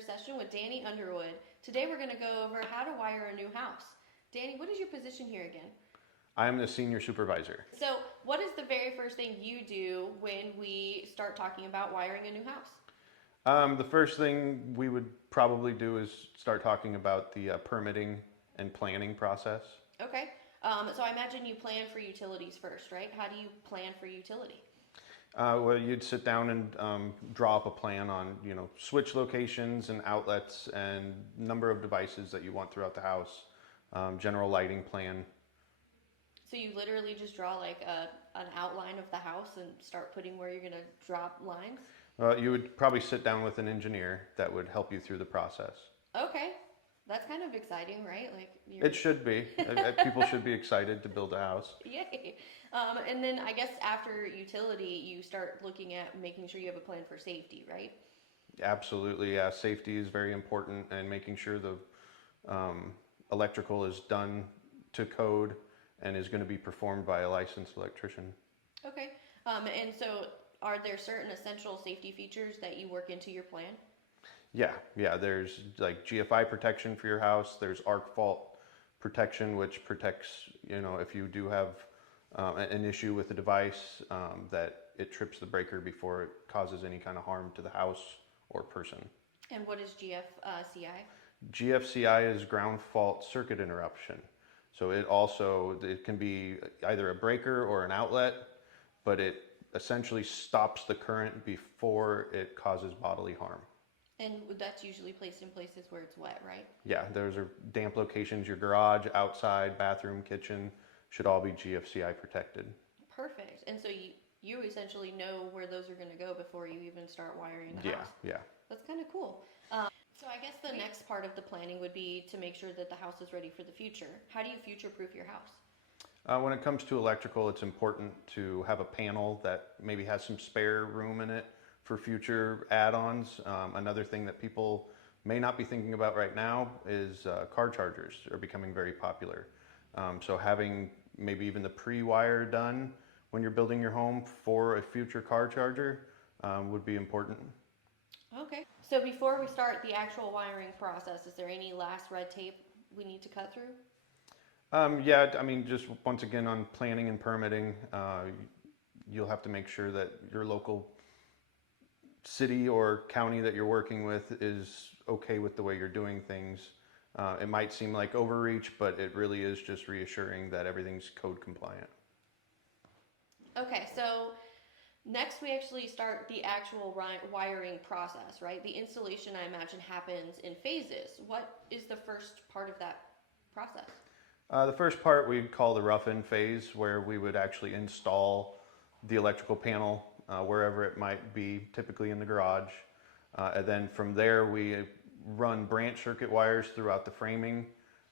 answer session with Danny Underwood. Today we're going to go over how to wire a new house. Danny, what is your position here again? I'm the senior supervisor. So what is the very first thing you do when we start talking about wiring a new house? The first thing we would probably do is start talking about the permitting and planning process. Okay. So I imagine you plan for utilities first, right? How do you plan for utility? Well, you'd sit down and draw up a plan on, switch locations and outlets and number of devices that you want throughout the house, general lighting plan. So you literally just draw like an outline of the house and start putting where you're going to drop lines? You would probably sit down with an engineer that would help you through the process. Okay. That's kind of exciting, right? It should be. People should be excited to build a house. Yay. And then I guess after utility, you start looking at making sure you have a plan for safety, right? Absolutely, yeah. Safety is very important, and making sure the electrical is done to code and is going to be performed by a licensed electrician. Okay. And so are there certain essential safety features that you work into your plan? Yeah. There's like GFI protection for your house. There's arc fault protection, which protects, if you do have an issue with the device, that it trips the breaker before it causes any kind of harm to the house or person. And what is GFCI? GFCI is ground fault circuit interruption. So it can be either a breaker or an outlet, but it essentially stops the current before it causes bodily harm. And that's usually placed in places where it's wet, right? Yeah, those are damp locations. Your garage, outside, bathroom, kitchen should all be GFCI protected. Perfect. And so you essentially know where those are going to go before you even start wiring the house. Yeah. That's kind of cool. So I guess the next part of the planning would be to make sure that the house is ready for the future. How do you future-proof your house? When it comes to electrical, it's important to have a panel that maybe has some spare room in it for future add-ons. Another thing that people may not be thinking about right now is car chargers are becoming very popular. So having maybe even the pre-wire done when you're building your home for a future car charger would be important. Okay. So before we start the actual wiring process, is there any last red tape we need to cut through? Just once again on planning and permitting, you'll have to make sure that your local city or county that you're working with is okay with the way you're doing things. It might seem like overreach, but it really is just reassuring that everything's code compliant. Okay, so next we actually start the actual wiring process, right? The installation, I imagine, happens in phases. What is the first part of that process? The first part we'd call the rough-in phase, where we would actually install the electrical panel wherever it might be, typically in the garage. And then from there we run branch circuit wires throughout the framing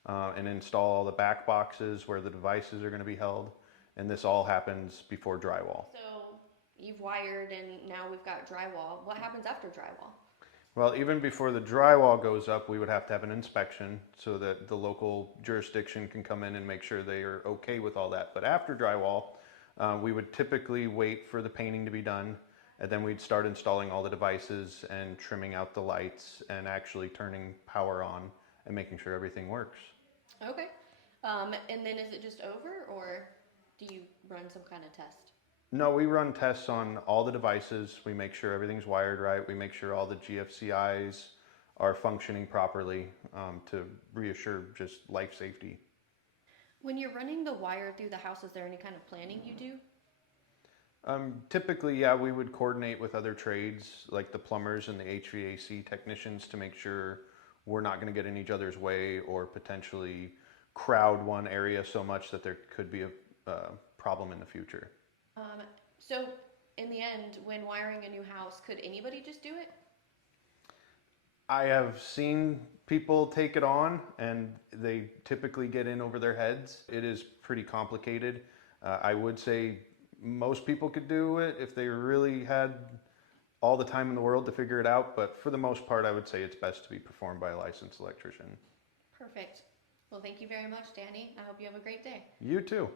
and install all the back boxes where the devices are going to be held. And this all happens before drywall. So you've wired and now we've got drywall. What happens after drywall? Well, even before the drywall goes up, we would have to have an inspection so that the local jurisdiction can come in and make sure they are okay with all that. But after drywall, we would typically wait for the painting to be done, and then we'd start installing all the devices and trimming out the lights and actually turning power on and making sure everything works. Okay. And then is it just over, or do you run some kind of test? No, we run tests on all the devices. We make sure everything's wired right. We make sure all the GFCIs are functioning properly to reassure just life safety. When you're running the wire through the house, is there any kind of planning you do? Typically, yeah, we would coordinate with other trades like the plumbers and the HVAC technicians to make sure we're not going to get in each other's way or potentially crowd one area so much that there could be a problem in the future. So in the end, when wiring a new house, could anybody just do it? I have seen people take it on and they typically get in over their heads. It is pretty complicated. I would say most people could do it if they really had all the time in the world to figure it out, but for the most part, I would say it's best to be performed by a licensed electrician. Perfect. Well, thank you very much, Danny. I hope you have a great day. You too.